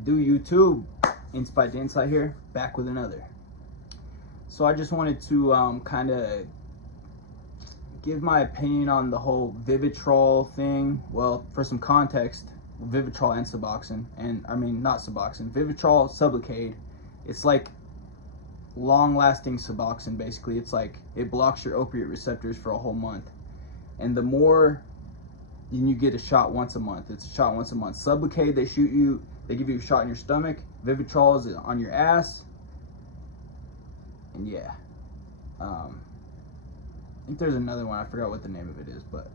What do, YouTube? Inspired Insight here, back with another. So I just wanted to kind of give my opinion on the whole Vivitrol thing. Well, for some context, Vivitrol and Suboxone, and I mean not Suboxone, Vivitrol, Sublocade, it's like long-lasting Suboxone. Basically, it's like it blocks your opiate receptors for a whole month, and the more you get a shot once a month. It's a shot once a month. Sublocade, they give you a shot in your stomach. Vivitrol is on your ass, and yeah, I think there's another one. I forgot what the name of it is, but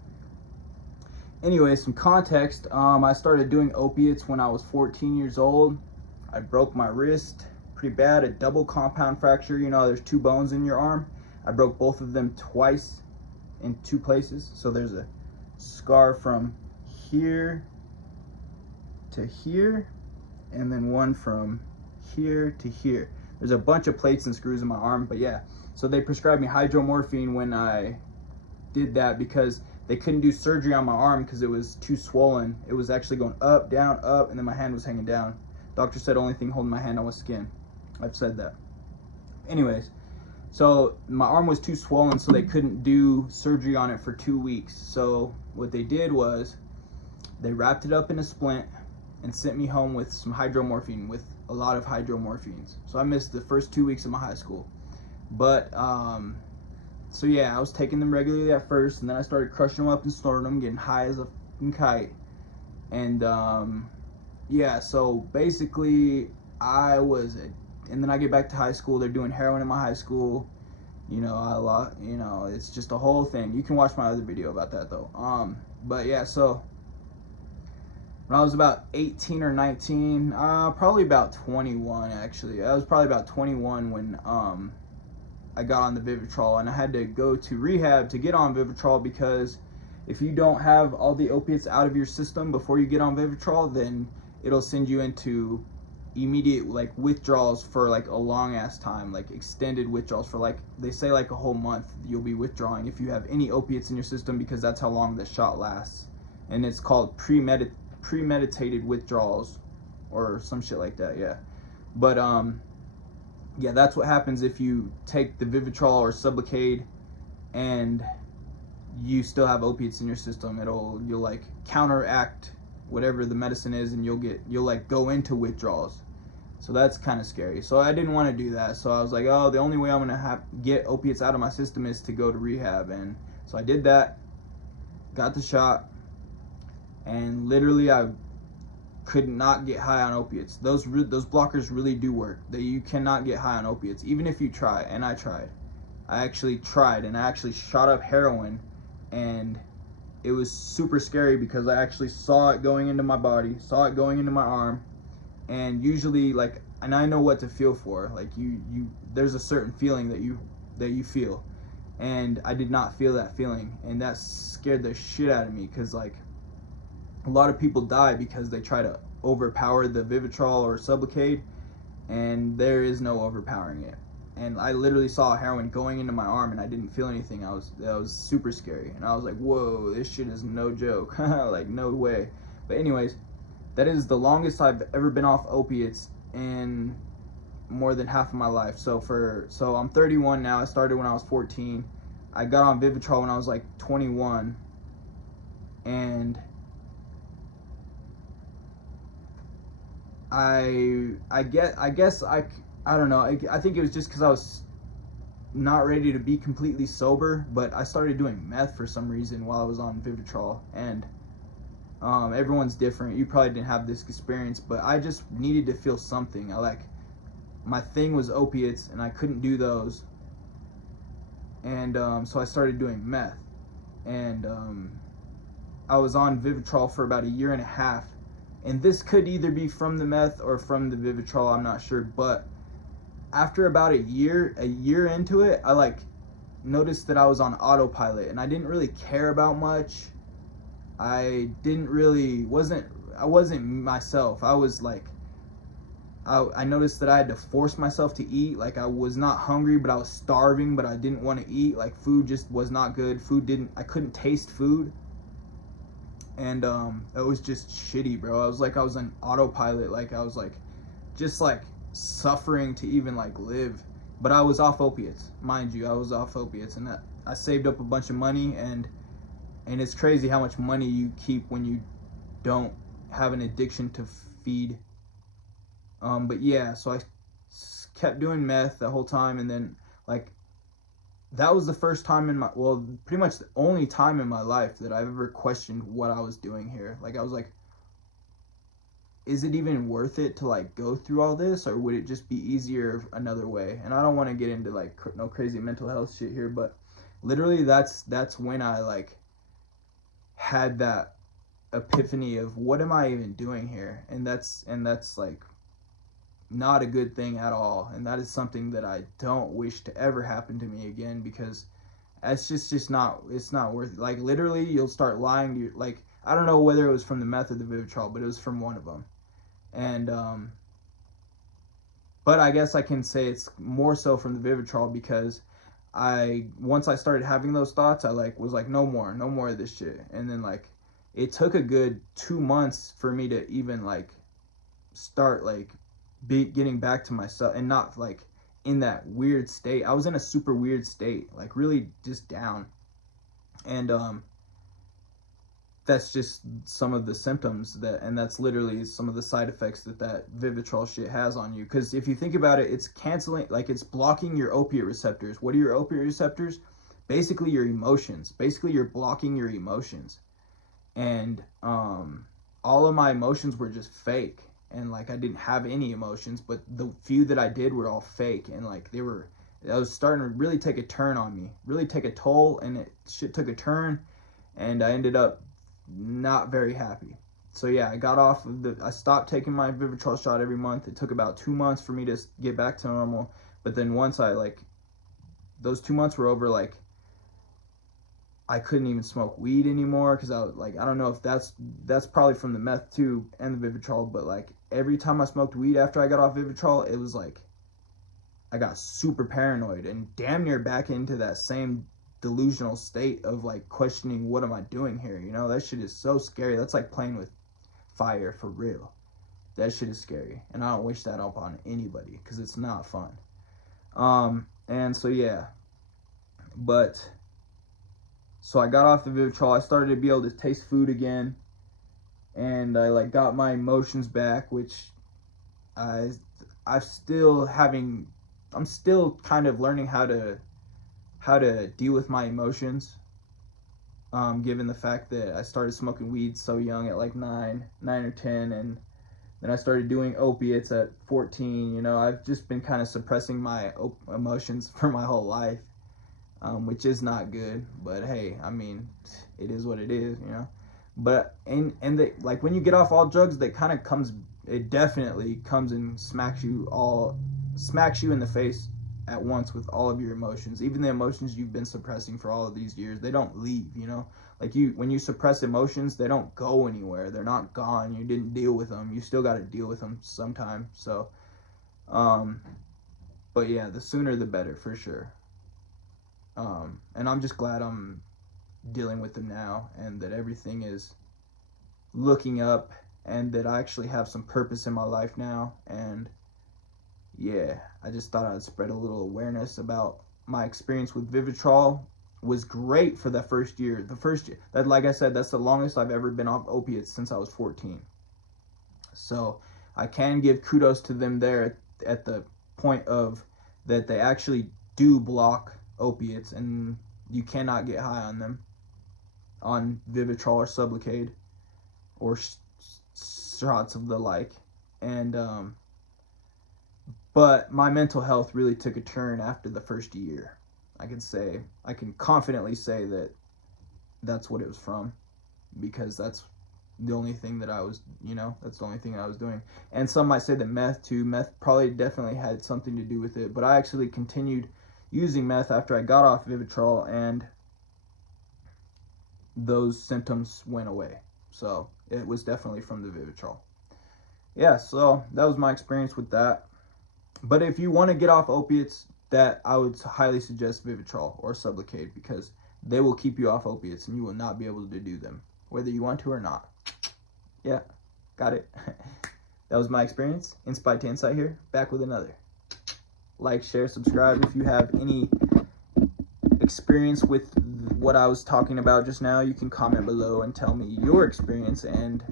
anyway, some context. I started doing opiates when I was 14 years old. I broke my wrist pretty bad, a double compound fracture. You know, there's two bones in your arm. I broke both of them twice in two places. So there's a scar from here to here, and then one from here to here. There's a bunch of plates and screws in my arm, but yeah. So they prescribed me hydromorphine when I did that because they couldn't do surgery on my arm because it was too swollen. It was actually going up, down, up, and then my hand was hanging down. Doctor said only thing holding my hand on was skin. I've said that. Anyways, so my arm was too swollen, so they couldn't do surgery on it for 2 weeks. So what they did was they wrapped it up in a splint and sent me home with some hydromorphine, with a lot of hydromorphines. So I missed the first 2 weeks of my high school. But so yeah, I was taking them regularly at first, and then I started crushing them up and snorting them, getting high as a fucking kite. And yeah, so basically and then I get back to high school. They're doing heroin in my high school. You know, it's just a whole thing. You can watch my other video about that though. But yeah, so when I was about 18 or 19, probably about 21 actually. I was probably about 21 when I got on the Vivitrol, and I had to go to rehab to get on Vivitrol because if you don't have all the opiates out of your system before you get on Vivitrol, then it'll send you into immediate like withdrawals for like a long ass time, like extended withdrawals for like, they say like a whole month you'll be withdrawing if you have any opiates in your system, because that's how long the shot lasts. And it's called premeditated withdrawals or some shit like that, yeah. But yeah, that's what happens if you take the Vivitrol or Sublocade and you still have opiates in your system. You'll like counteract whatever the medicine is, and you'll like go into withdrawals. So that's kind of scary. So I didn't want to do that. So I was like, oh, the only way I'm gonna get opiates out of my system is to go to rehab. And so I did that, got the shot, and literally I could not get high on opiates. Those blockers really do work. You cannot get high on opiates, even if you try. And I tried. I actually tried, and I actually shot up heroin, and it was super scary because I actually saw it going into my body, saw it going into my arm. And usually, like, and I know what to feel for. Like there's a certain feeling that you feel, and I did not feel that feeling, and that scared the shit out of me, because like a lot of people die because they try to overpower the Vivitrol or Sublocade, and there is no overpowering it. And I literally saw heroin going into my arm, and I didn't feel anything. That was super scary, and I was like, whoa, this shit is no joke. Like, no way. But anyways, that is the longest I've ever been off opiates in more than half of my life. So I'm 31 now. I started when I was 14. I got on Vivitrol when I was like 21, and I don't know. I think it was just because I was not ready to be completely sober, but I started doing meth for some reason while I was on Vivitrol, and everyone's different. You probably didn't have this experience, but I just needed to feel something. My thing was opiates, and I couldn't do those, and so I started doing meth, and I was on Vivitrol for about 1.5 years, and this could either be from the meth or from the Vivitrol, I'm not sure, but after about a year into it, I like noticed that I was on autopilot, and I didn't really care about much. I wasn't myself. I was like, I noticed that I had to force myself to eat. Like, I was not hungry, but I was starving, but I didn't want to eat. Like, food just was not good. I couldn't taste food. And it was just shitty, bro. I was on autopilot. Like I was like just like suffering to even like live. But I was off opiates, mind you. I was off opiates, and I saved up a bunch of money, and it's crazy how much money you keep when you don't have an addiction to feed. But yeah, so I kept doing meth the whole time, and then like that was the first time in my, well, pretty much the only time in my life that I've ever questioned what I was doing here. Like I was like, is it even worth it to like go through all this, or would it just be easier another way? And I don't want to get into like no crazy mental health shit here, but literally that's when I like had that epiphany of what am I even doing here? And that's like not a good thing at all, and that is something that I don't wish to ever happen to me again, because it's just not, it's not worth it. Like literally you'll start lying to you. Like I don't know whether it was from the meth or the Vivitrol, but it was from one of them. And but I guess I can say it's more so from the Vivitrol, because once I started having those thoughts, I like was like no more of this shit. And then like it took a good 2 months for me to even like start like getting back to myself, and not like in that weird state. I was in a super weird state, like really just down. And that's just some of the symptoms and that's literally some of the side effects that Vivitrol shit has on you. Because if you think about it, it's canceling, like it's blocking your opiate receptors. What are your opiate receptors? Basically your emotions. Basically you're blocking your emotions. And all of my emotions were just fake, and like I didn't have any emotions, but the few that I did were all fake, and like I was starting to really take a turn on me, really take a toll, and shit took a turn, and I ended up not very happy. So yeah, I stopped taking my Vivitrol shot every month. It took about 2 months for me to get back to normal, but then once those 2 months were over, like I couldn't even smoke weed anymore, because I was like, I don't know if that's probably from the meth too and the Vivitrol, but like every time I smoked weed after I got off Vivitrol, it was like I got super paranoid and damn near back into that same delusional state of like questioning what am I doing here. That shit is so scary. That's like playing with fire for real. That shit is scary, and I don't wish that upon anybody, because it's not fun. And so yeah, but so I got off the Vivitrol. I started to be able to taste food again, and I like got my emotions back, which I'm still kind of learning how to deal with my emotions. Given the fact that I started smoking weed so young at like 9 or 10, and then I started doing opiates at 14. I've just been kind of suppressing my emotions for my whole life. Which is not good, but hey, I mean, it is what it is. But like when you get off all drugs, it definitely comes and smacks you in the face at once with all of your emotions. Even the emotions you've been suppressing for all of these years, they don't leave. Like when you suppress emotions, they don't go anywhere. They're not gone. You didn't deal with them. You still got to deal with them sometime. So, but yeah, the sooner the better for sure. And I'm just glad I'm dealing with them now, and that everything is looking up, and that I actually have some purpose in my life now. And yeah, I just thought I'd spread a little awareness about my experience with Vivitrol. Was great for that first year. That, like I said, that's the longest I've ever been off opiates since I was 14. So I can give kudos to them there at the point of that they actually do block opiates, and you cannot get high on them, on Vivitrol or Sublocade or shots of the like. And but my mental health really took a turn after the first year. I can confidently say that that's what it was from, because that's the only thing that I was doing. And some might say that meth probably definitely had something to do with it, but I actually continued using meth after I got off Vivitrol, and those symptoms went away. So it was definitely from the Vivitrol. Yeah, so that was my experience with that. But if you want to get off opiates, that I would highly suggest Vivitrol or Sublocade, because they will keep you off opiates and you will not be able to do them. whether you want to or not. Yeah, got it. That was my experience. Insight to Insight here, back with another. Like, share, subscribe. If you have any experience with what I was talking about just now, you can comment below and tell me your experience, and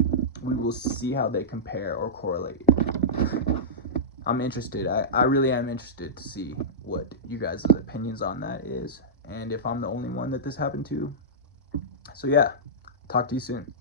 we will see how they compare or correlate. I'm interested. I really am interested to see what you guys' opinions on that is, and if I'm the only one that this happened to. So yeah, talk to you soon.